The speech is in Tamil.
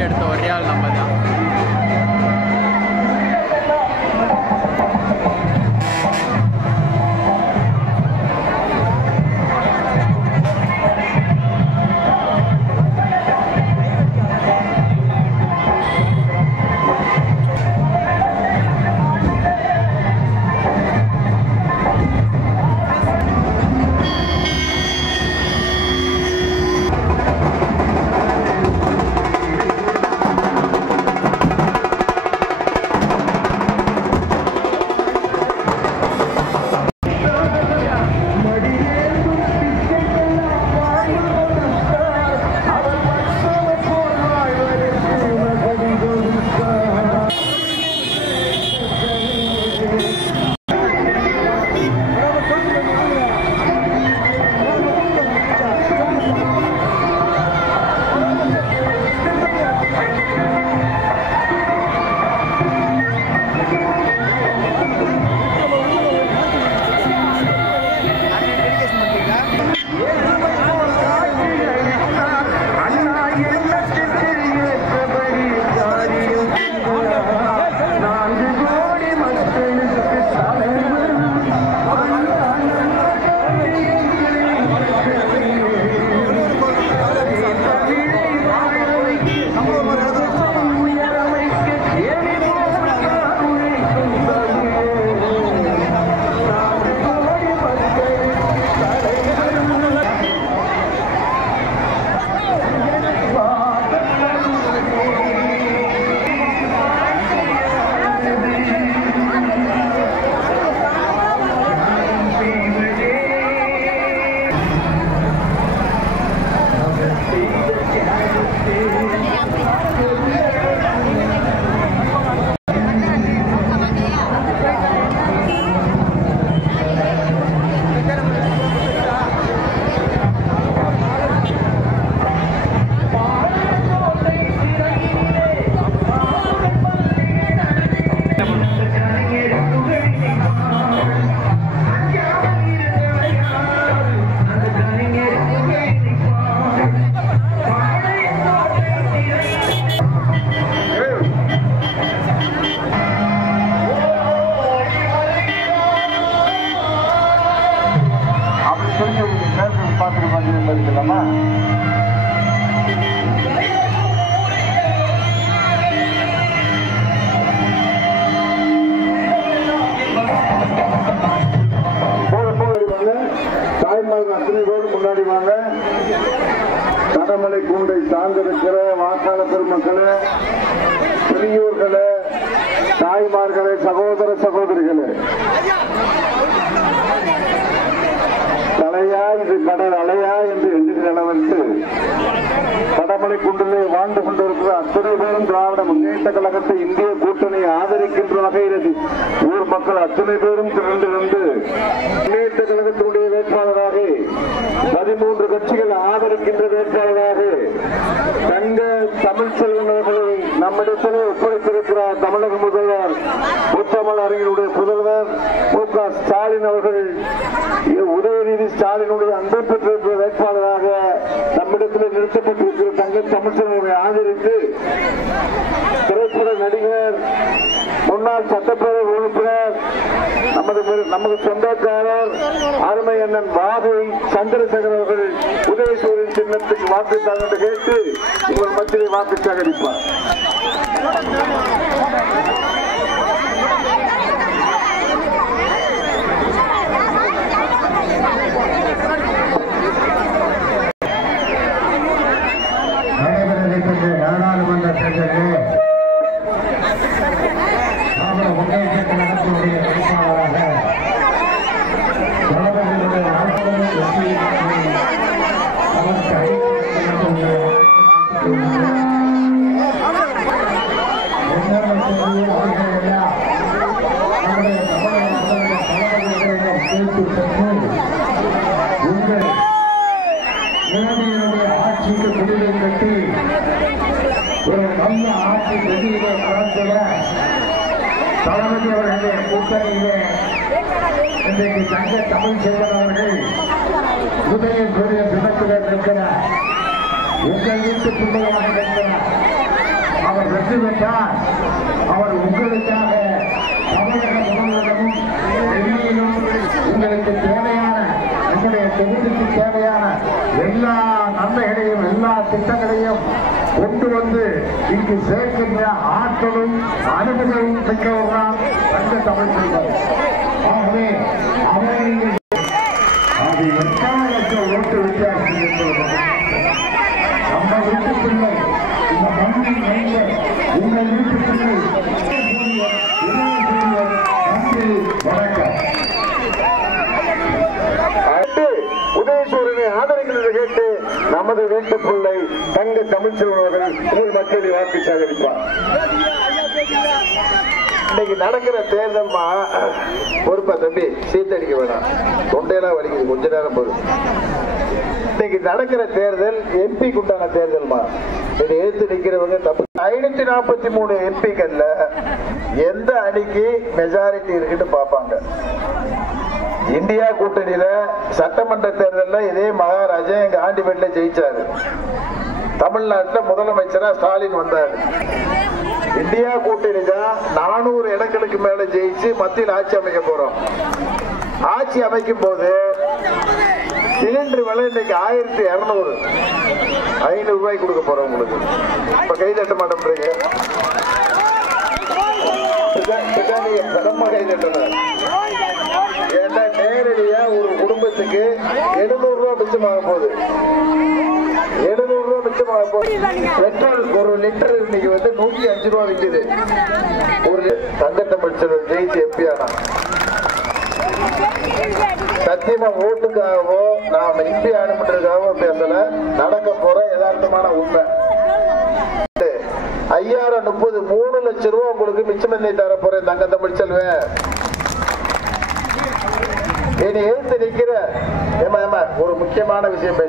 வீடியோ எடுத்த ஒரே ஆள் நம்ம தான். முன்னாடி வாங்க. கடமலை கூண்டை சார்ந்திருக்கிற வாக்காளர் பெருமக்களே, பெரியோர்களே, தாய்மார்களே, சகோதர சகோதரிகளே, தலையா இது கடல் அலையா என்று எண்ணுகிற அளவிற்கு கடமலை குன்றிலே வாழ்ந்து கொண்டிருக்கிற அத்தனை பேரும் திராவிட முன்னேற்ற கழகத்தை இந்திய கூட்டணி ஆதரிக்கின்ற வகையில் ஊர் மக்கள் அத்தனை பேரும் திரண்டிருந்து முன்னேற்ற கழகத்தினுடைய வேட்பாளராக 13 கட்சிகள் ஆதரிக்கின்ற வேட்பாளராக தங்க தமிழ்ச்செல்வன் அவர்களை நம்மிடத்திலே ஒப்படைத்திருக்கிறார் தமிழக முதல்வர் முத்தமிழ் அறிஞருடைய முதல்வர் மு.க. ஸ்டாலின் அவர்கள். உதயநிதி ஸ்டாலினுடைய அன்பை பெற்றிருக்கிற வேட்பாளராக நம்மிடத்தில் நிறுத்தப்பட்டிருக்கிற தங்க தமிழ்ச்செல்வனை ஆதரித்து திரைப்பட நடிகர், முன்னாள் சட்டப்பேரவை உறுப்பினர், நமது சொந்தக்காரர் அருமை அண்ணன் வாகை சந்திரசேகர் அவர்கள் உதயசூரின் சின்னத்துக்கு வாக்கு தாங்க என்று கேட்டு உங்கள் மத்தியில் வாக்கு சேகரிப்பார். நாடாளுமன்ற தேர்தலில் முன்னேற்ற கழகத்தினுடைய வேட்பாளராக ஆட்சிக்கு முடிவை கட்டி ஒரு நல்ல ஆட்சி வெளியிலே கலந்துள்ள தளபதி அவர்களுடைய கூட்டணியிலே இன்றைக்கு தங்க தமிழ்ச்செல்வன் அவர்கள் உதயசூரிய தினத்திலே நிற்கிறார். எங்கள் வீட்டு பிள்ளையாக நிற்கிறார். வெற்றி பெற்றார் அவர் உங்களுக்காக தமிழக முதல்வரிடமும் டெல்லியிலும் உங்களுக்கு தேவையான நம்முடைய தொகுதிக்கு தேவையான எல்லா நன்மைகளையும் எல்லா திட்டங்களையும் கொண்டு வந்து இங்கு சேர்க்கின்ற ஆற்றலும் அனுபவமும் மிக்கவர்தான் தங்க தமிழ் செல்வர். ஆகவே அவரை அது எட்டாயிரத்து ஓட்டு வித்தியாசம் என்பது நம்ம வீட்டு பிள்ளை இந்த மண்ணின் மைந்தர் உங்கள் வீட்டு பிள்ளை. நன்றி, வணக்கம். உதயசூரனை ஆதரிக்கிறது கேட்டு நமது வீட்டு பிள்ளை தங்க தமிழ்ச்செல்வன் அவர்கள் உங்கள் மக்களை வாக்கு சேகரிப்பார். இன்னைக்கு நடக்கிற தேர்தல் பொறுப்பா தம்பி சீட்டடிக்க வேணாம், தொண்டையெல்லாம் வலிக்குது, கொஞ்ச நேரம் போதும். இன்னைக்கு நடக்கிற தேர்தல் எம்பிக்கு உண்டான தேர்தல் இதை எடுத்து நிக்கிறவங்க தப்பு. 543 எம்பிக்கள்ல எந்த அணிக்கு மெஜாரிட்டி இருக்குன்னு பாப்பாங்க. இந்தியா கூட்டணியில சட்டமன்ற தேர்தலில் இதே மகாராஜா எங்க ஆண்டிபேட்ல ஜெயிச்சாரு. தமிழ்நாட்டில் முதலமைச்சரா ஸ்டாலின் வந்தாரு. இந்தியா கூட்டணி தான் 400 இடங்களுக்கு மேல ஜெயிச்சு மத்தியில் ஆட்சி அமைக்க போறோம். ஆட்சி அமைக்கும் போது சிலிண்டர் விலை இன்னைக்கு 1200, 500 ரூபாய் கொடுக்க போறோம் உங்களுக்கு. இப்ப கை தட்ட மாட்டேன்றீங்க, கை தட்டணும். ஏன்னா நேரடியா ஒரு குடும்பத்துக்கு 700 ரூபாய் மிச்சமாக போகுது. 700 ரூபாய் மிச்சமாக போகுது. பெட்ரோல் ஒரு லிட்டர் இன்னைக்கு வந்து 105 ரூபாய் விற்குது. ஒரு தங்க தமிழ்ச்செல்வன் ஜெயிச்சு எம்பி ஆனா சத்தியமா ஓட்டுக்காகவோ நாம எம்பி ஆனமன்றதுக்காகவோ பேசல, நடக்க போற யதார்த்தமான உண்மை. 5030 3 லட்சம் ரூபாய் உங்களுக்கு மிச்சம் பண்ணி தர போறேன் தங்க தமிழ்ச்செல்வன். என்னை எழுத்து நிக்கிற ஒரு முக்கியமான விஷயம்